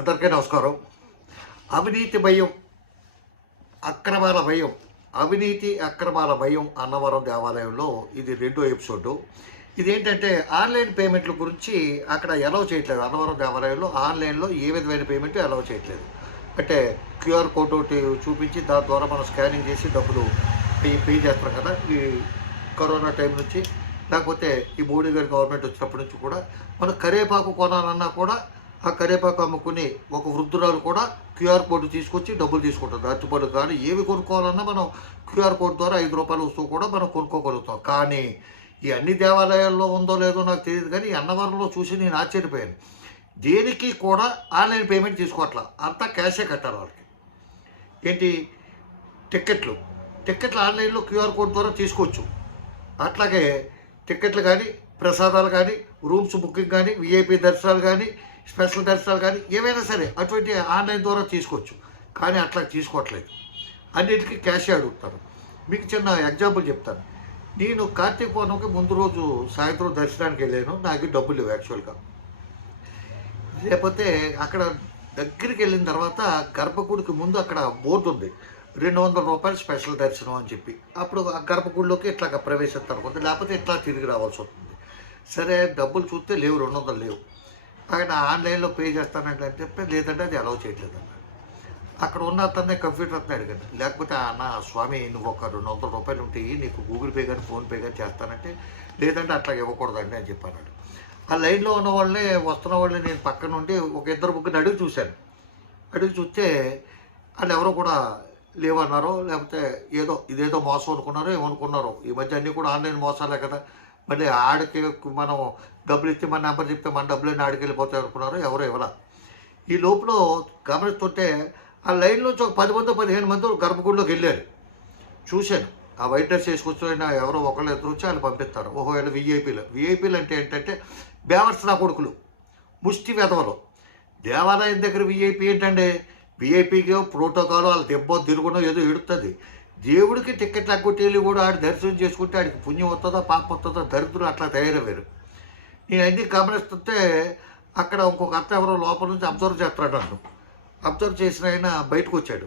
అందరికీ నమస్కారం. అవినీతి భయం అక్రమాల భయం అవినీతి అక్రమాల భయం అన్నవరం దేవాలయంలో ఇది రెండో ఎపిసోడ్. ఇదేంటంటే ఆన్లైన్ పేమెంట్ల గురించి అక్కడ అలౌ చేయట్లేదు. అన్నవరం దేవాలయంలో ఆన్లైన్లో ఏ విధమైన పేమెంట్ అలౌ చేయట్లేదు. అంటే క్యూఆర్ కోడ్ ఒకటి చూపించి దాని ద్వారా మనం స్కానింగ్ చేసి డబ్బులు పే పే చేస్తాం కదా ఈ కరోనా టైం నుంచి. లేకపోతే ఈ మోడీ గారి గవర్నమెంట్ వచ్చినప్పటి నుంచి కూడా మనం కరేపాకు కొనాలన్నా కూడా ఆ కరేపాకు అమ్ముకుని ఒక వృద్ధురాలు కూడా క్యూఆర్ కోడ్ తీసుకొచ్చి డబ్బులు తీసుకుంటుంది. అరటిపళ్ళు కానీ ఏవి కొనుక్కోవాలన్నా మనం క్యూఆర్ కోడ్ ద్వారా ఐదు రూపాయల వస్తువు కూడా మనం కొనుక్కోగలుగుతాం. కానీ ఈ అన్ని దేవాలయాల్లో ఉందో లేదో నాకు తెలియదు కానీ అన్నవరంలో చూసి నేను ఆశ్చర్యపోయాను. దేనికి కూడా ఆన్లైన్ పేమెంట్ తీసుకోవట్లా? అంతా క్యాషే కట్టాలి వాళ్ళకి. ఏంటి? టిక్కెట్లు. టిక్కెట్లు ఆన్లైన్లో క్యూఆర్ కోడ్ ద్వారా తీసుకోవచ్చు. అట్లాగే టిక్కెట్లు కానీ ప్రసాదాలు కానీ రూమ్స్ బుకింగ్ కానీ విఐపి దర్శనాలు కానీ స్పెషల్ దర్శనాలు కానీ ఏవైనా సరే అటువంటి ఆన్లైన్ ద్వారా తీసుకోవచ్చు. కానీ అట్లా తీసుకోవట్లేదు. అన్నిటికీ క్యాషే అడుగుతారు. మీకు చిన్న ఎగ్జాంపుల్ చెప్తాను. నేను కార్తీక పౌర్ణమికి ముందు రోజు సాయంత్రం దర్శనానికి వెళ్ళాను. నాకు డబ్బులు లేవు యాక్చువల్గా. లేకపోతే అక్కడ దగ్గరికి వెళ్ళిన తర్వాత గర్భగుడికి ముందు అక్కడ బోర్డు ఉంది. రెండు వందల రూపాయలు స్పెషల్ దర్శనం అని చెప్పి. అప్పుడు ఆ గర్భగుడిలోకి ఇట్లా ప్రవేశిస్తారు. కొంత లేకపోతే ఇట్లా తిరిగి రావాల్సి వస్తుంది. సరే డబ్బులు చూస్తే లేవు రెండు వందలు లేవు. అక్కడ ఆన్లైన్లో పే చేస్తానంటే అని చెప్పి లేదంటే అది అలౌ చేయట్లేదు అన్నాడు. అక్కడ ఉన్న అతన్నే కంప్యూటర్ అతను అడిగాను లేకపోతే అన్న స్వామి నువ్వు ఒక రెండు వందల రూపాయలు ఉంటాయి నీకు గూగుల్ పే కానీ ఫోన్పే కానీ చేస్తానంటే లేదంటే అట్లా ఇవ్వకూడదండి అని చెప్పాను ఆ లైన్లో ఉన్న వాళ్ళే వస్తున్న వాళ్ళే నేను పక్కన ఉండి ఒక ఇద్దరు ముగ్గురిని అడిగి చూశాను. అడిగి చూస్తే వాళ్ళు ఎవరో కూడా లేవన్నారో లేకపోతే ఏదో ఇదేదో మోసం అనుకున్నారో ఏమనుకున్నారో ఈ మధ్య అన్నీ కూడా ఆన్లైన్ మోసాలే కదా. మళ్ళీ ఆడికి మనం డబ్బులు ఇచ్చి మన నెంబర్ చెప్తే మన డబ్బులు ఆడికి వెళ్ళిపోతాయి అనుకున్నారు ఎవరు ఇవ్వరా ఈ లోపల గమనిస్తుంటే ఆ లైన్ నుంచి ఒక పది మంది పదిహేను మంది గర్భగుడిలోకి వెళ్ళారు. చూశాను. ఆ వైట్ డ్రెస్ వేసుకొచ్చిన ఎవరో ఒకళ్ళు ఎదురు వచ్చి వాళ్ళు పంపిస్తారు. ఓహో వీళ్ళు విఐపీలు విఐపీలు అంటే ఏంటంటే బేవర్స్ నా కొడుకులు ముష్టి వెధవలు. దేవాలయం దగ్గర విఐపీ ఏంటంటే విఐపీకి ప్రోటోకాల్ వాళ్ళ దెబ్బ తిరుగునో ఏదో ఎడుతుంది దేవుడికి టికెట్ అగ్గొట్టేళ్ళు కూడా ఆడు దర్శనం చేసుకుంటే ఆడికి పుణ్యం వస్తుందో పాపం వస్తుందో? దరిద్రులు అట్లా తయారయ్యారు. నేను అన్నీ గమనిస్తుంటే అక్కడ ఇంకొక అత్త ఎవరో లోపల నుంచి అబ్జర్వ్ చేస్తాడు అన్నాడు అబ్జర్వ్ చేసిన ఆయన బయటకు వచ్చాడు.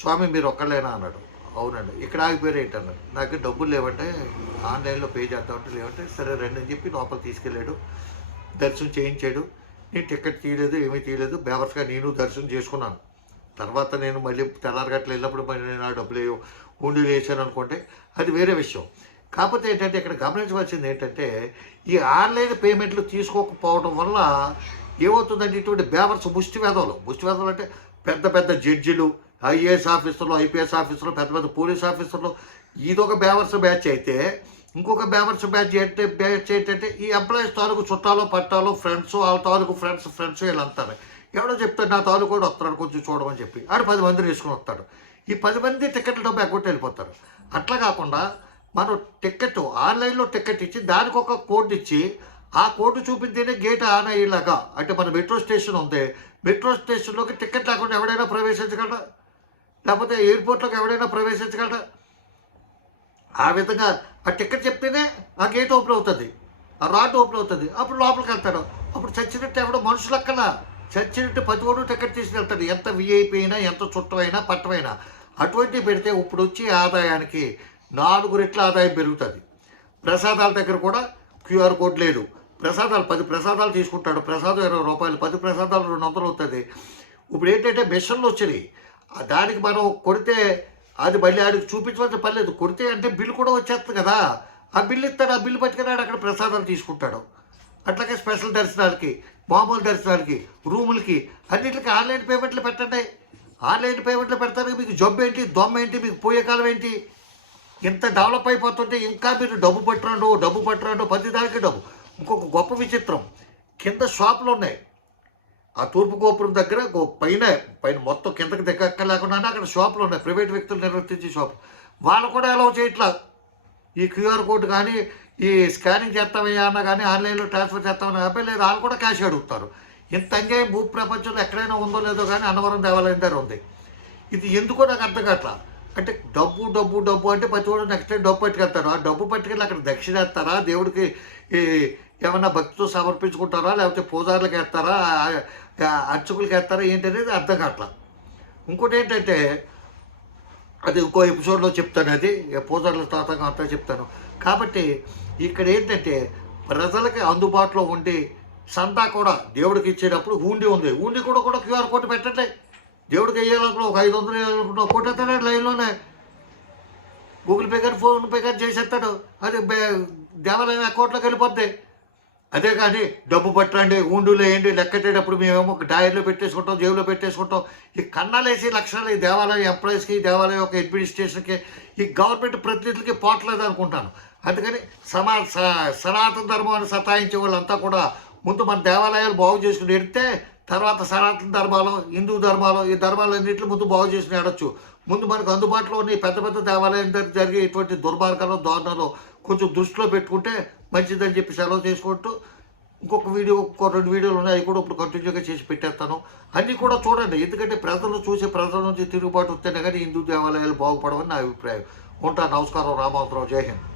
స్వామి మీరు ఒక్కళ్ళేనా? అన్నాడు. అవునండి. ఇక్కడ ఆగిపోయారు ఏంటన్నాడు నాకు డబ్బులు లేవంటే ఆన్లైన్లో పే చేద్దామంటే లేవంటే సరే రండి అని చెప్పి లోపల తీసుకెళ్ళాడు. దర్శనం చేయించాడు. నేను టికెట్ తీయలేదు ఏమీ తీయలేదు. బేవర్స్గా నేను దర్శనం చేసుకున్నాను. తర్వాత నేను మళ్ళీ తెల్లారగట్ల వెళ్ళినప్పుడు మరి నేను ఆ డబ్బులు ఉండి వేసాను అనుకుంటే అది వేరే విషయం. కాకపోతే ఏంటంటే ఇక్కడ గమనించవలసింది ఏంటంటే ఈ ఆన్లైన్ పేమెంట్లు తీసుకోకపోవడం వల్ల ఏమవుతుందంటే ఇటువంటి బేవర్స్ ముష్టి వేదవులు ముష్టి అంటే పెద్ద పెద్ద జడ్జిలు ఐఏఎస్ ఆఫీసర్లు ఐపీఎస్ ఆఫీసర్లు పెద్ద పెద్ద పోలీస్ ఆఫీసర్లు. ఇదొక బేవర్స్ బ్యాచ్ అయితే ఇంకొక బేవర్స్ బ్యాచ్ అంటే బ్యాచ్ ఏంటంటే ఈ ఎంప్లాయీస్ తాలూకు చుట్టాలు పట్టాలు ఫ్రెండ్స్ వాళ్ళ తాలూకు ఫ్రెండ్స్ ఫ్రెండ్స్ వీళ్ళంతారు ఎవడో చెప్తాడు నా తాలూకు కూడా వస్తాడు కొంచెం చూడమని చెప్పి. ఆడు పది మంది తీసుకుని వస్తాడు. ఈ పది మంది టికెట్ డబ్బు ఎగ్గొట్టి వెళ్ళిపోతారు. అట్లా కాకుండా మనం టికెట్ ఆన్లైన్లో టికెట్ ఇచ్చి దానికి ఒక కోడ్ ఇచ్చి ఆ కోడ్ చూపించేనే గేట్ ఆన్ అయ్యేలాగా. అంటే మన మెట్రో స్టేషన్ ఉంది. మెట్రో స్టేషన్లోకి టికెట్ లేకుండా ఎవడైనా ప్రవేశించగలరా లేకపోతే ఎయిర్పోర్ట్లోకి ఎవడైనా ప్రవేశించగలరా ఆ విధంగా ఆ టికెట్ చెప్తేనే ఆ గేట్ ఓపెన్ అవుతుంది. ఆ రాడ్ ఓపెన్ అవుతుంది. అప్పుడు లోపలికి వెళ్తాడు. అప్పుడు చచ్చినట్టు ఎవడో మనుషులు చచ్చినట్టు పది ఒడు టికెట్ తీసుకెళ్తాడు ఎంత విఐపి అయినా ఎంత చుట్టమైనా పట్టమైనా. అటువంటివి పెడితే ఇప్పుడు వచ్చే ఆదాయానికి నాలుగు రెట్ల ఆదాయం పెరుగుతుంది. ప్రసాదాల దగ్గర కూడా క్యూఆర్ కోడ్ లేదు. ప్రసాదాలు పది ప్రసాదాలు తీసుకుంటాడు. ప్రసాదం ఇరవై రూపాయలు పది ప్రసాదాలు రెండు వందలు అవుతుంది. ఇప్పుడు ఏంటంటే మిషన్లు వచ్చినాయి. దానికి మనం కొడితే అది మళ్ళీ ఆడికి చూపించవలసిన పని లేదు. కొడితే అంటే బిల్లు కూడా వచ్చేస్తుంది కదా. ఆ బిల్లు ఇస్తాడు ఆ బిల్లు పట్టుకున్నాడు అక్కడ ప్రసాదాలు తీసుకుంటాడు. అట్లాగే స్పెషల్ దర్శనాలకి. మామూలు దర్శనాలకి రూములకి అన్నిటికీ ఆన్లైన్ పేమెంట్లు పెట్టండి. ఆన్లైన్ పేమెంట్లు పెడతానికి మీకు జబ్బు ఏంటి దొమ్మ ఏంటి మీకు పోయే కాలం ఏంటి? ఇంత డెవలప్ అయిపోతుంటే ఇంకా మీరు డబ్బు పట్టరండు డబ్బు పట్టరండు ప్రతి దానికి డబ్బు. ఇంకొక గొప్ప విచిత్రం కింద షాపులు ఉన్నాయి. ఆ తూర్పు గోపురం దగ్గర పైన పైన మొత్తం కిందకి దిగక్క లేకుండా అక్కడ షాపులు ఉన్నాయి. ప్రైవేట్ వ్యక్తులు నిర్వర్తించే షాప్ వాళ్ళు కూడా అలౌ చేయట్లా. ఈ క్యూఆర్ కోడ్ కానీ ఈ స్కానింగ్ చేస్తామయ్యా అన్న కానీ ఆన్లైన్లో ట్రాన్స్ఫర్ చేస్తామని కాబట్టి లేదు వాళ్ళు కూడా క్యాష్ అడుగుతారు. ఇంత అంగే భూ ప్రపంచంలో ఎక్కడైనా ఉందో లేదో కానీ అన్నవరం దేవాలయం దగ్గర ఉంది. ఇది ఎందుకో నాకు అర్థం కావట్లా? అంటే డబ్బు డబ్బు డబ్బు అంటే ప్రతి కూడా నెక్స్ట్ టైం డబ్బు పట్టుకెళ్తారు ఆ డబ్బు పట్టుకెళ్ళి అక్కడ దక్షిణ వేస్తారా? దేవుడికి ఈ ఏమన్నా భక్తితో సమర్పించుకుంటారా? లేకపోతే పూజారులకు వేస్తారా? అర్చకులకి వేస్తారా? ఏంటనేది అర్థం కావట్లా? ఇంకోటి ఏంటంటే అది ఇంకో ఎపిసోడ్లో చెప్తాను అది. పూజల తాతంగా అంతా చెప్తాను. కాబట్టి ఇక్కడ ఏంటంటే ప్రజలకి అందుబాటులో ఉండి సంతా కూడా దేవుడికి ఇచ్చేటప్పుడు హూండి ఉంది. హూండి కూడా కూడా క్యూఆర్ కోడ్ పెట్టండి దేవుడికి వేయాలనుకున్న ఒక ఐదు వందలు వేయాలనుకున్న కొట్టేస్తాడే లైన్లోనే. గూగుల్ పే కానీ ఫోన్ పే కానీ చేసేస్తాడు. అది దేవాలయం అకౌంట్లోకి వెళ్ళిపోద్ది. అదే కానీ డబ్బు పట్టండి ఉండులు వేయండి లెక్కటేటప్పుడు మేమేమో డాయర్లో పెట్టేసుకుంటాం జేబులో పెట్టేసుకుంటాం. ఈ కన్నాలేసి లక్షణాలు ఈ దేవాలయం ఎంప్లాయీస్కి దేవాలయం యొక్క అడ్మినిస్ట్రేషన్కి ఈ గవర్నమెంట్ ప్రతినిధులకి పోట్లేదు అనుకుంటాను. అందుకని సమా స- సనాతన ధర్మాన్ని సతాయించే వాళ్ళంతా కూడా ముందు మన దేవాలయాలు బాగు చేసుకుని ఎడితే తర్వాత సనాతన ధర్మాలు హిందూ ధర్మాలు ఈ ధర్మాలన్నింటిలో ముందు బాగు చేసి ఎడచ్చు ముందు మనకు అందుబాటులో ఉన్న పెద్ద పెద్ద దేవాలయం దగ్గర జరిగే ఇటువంటి దుర్మార్గాలు దారుణాలు కొంచెం దృష్టిలో పెట్టుకుంటే మంచిదని చెప్పి సెలవు చేసుకుంటూ ఇంకొక వీడియో ఇంకో రెండు వీడియోలు ఉన్నాయి. అవి కూడా ఇప్పుడు కంటిన్యూగా చేసి పెట్టేస్తాను. అన్నీ కూడా చూడండి. ఎందుకంటే ప్రజలు చూసే ప్రజల నుంచి తిరుగుబాటు వస్తేనే కానీ హిందూ దేవాలయాలు బాగుపడవని నా అభిప్రాయం. ఉంటా నమస్కారం. రామావతరావు జై హింద్.